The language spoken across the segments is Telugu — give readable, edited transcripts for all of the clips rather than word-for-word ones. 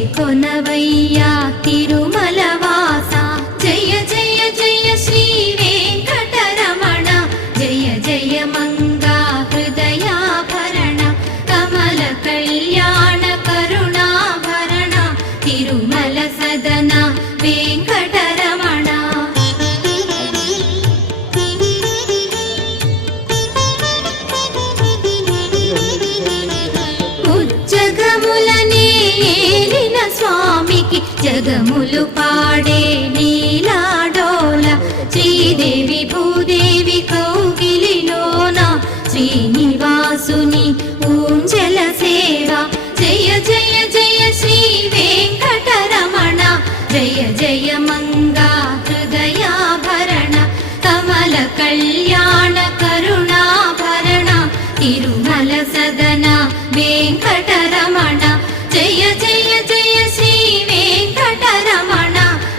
చేకొనవయ్యా తిరుమలవాస జయ జయ జయ శ్రీ వెంకటరమణ జయ జయ మంగా హృదయాభరణ కమల కళ్యాణ కరుణాభరణ తిరుమల సదన వెంకటరమణ ఉజ్జగములనే ఏలిన స్వామికి జగములు పాడే నీలాడోల శ్రీదేవి భూదేవి కౌగిలిలోన శ్రీనివాసుని ఊంజల సేవ జయ జయ జయ శ్రీ వెంకటరమణ జయ జయ మంగా హృదయాభరణ కమల కళ్యాణ కరుణాభరణ తిరుమల సదన వెంకటరమణ జయ జయ జయ శ్రీ వెంకటరమణ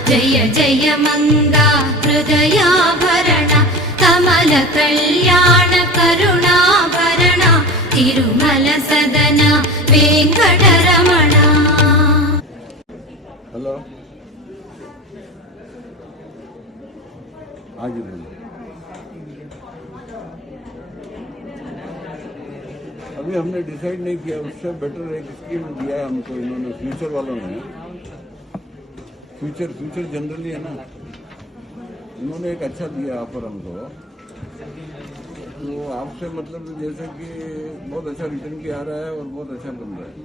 జయ జయ మంగా హృదయాభరణ కమల కళ్యాణ కరుణాభరణ తిరుమల సదన వెంకటరమణ. हेलो आगे अभी हमने डिसाइड नहीं किया, उससे बेटर एक स्कीम दिया है हमको इन्होंने, फ्यूचर वालों ने। फ्यूचर जनरली है ना, इन्होंने एक अच्छा दिया ऑफर हमको। तो आपसे मतलब जैसे कि बहुत अच्छा रिटर्न भी आ रहा है और बहुत अच्छा बन रहा है।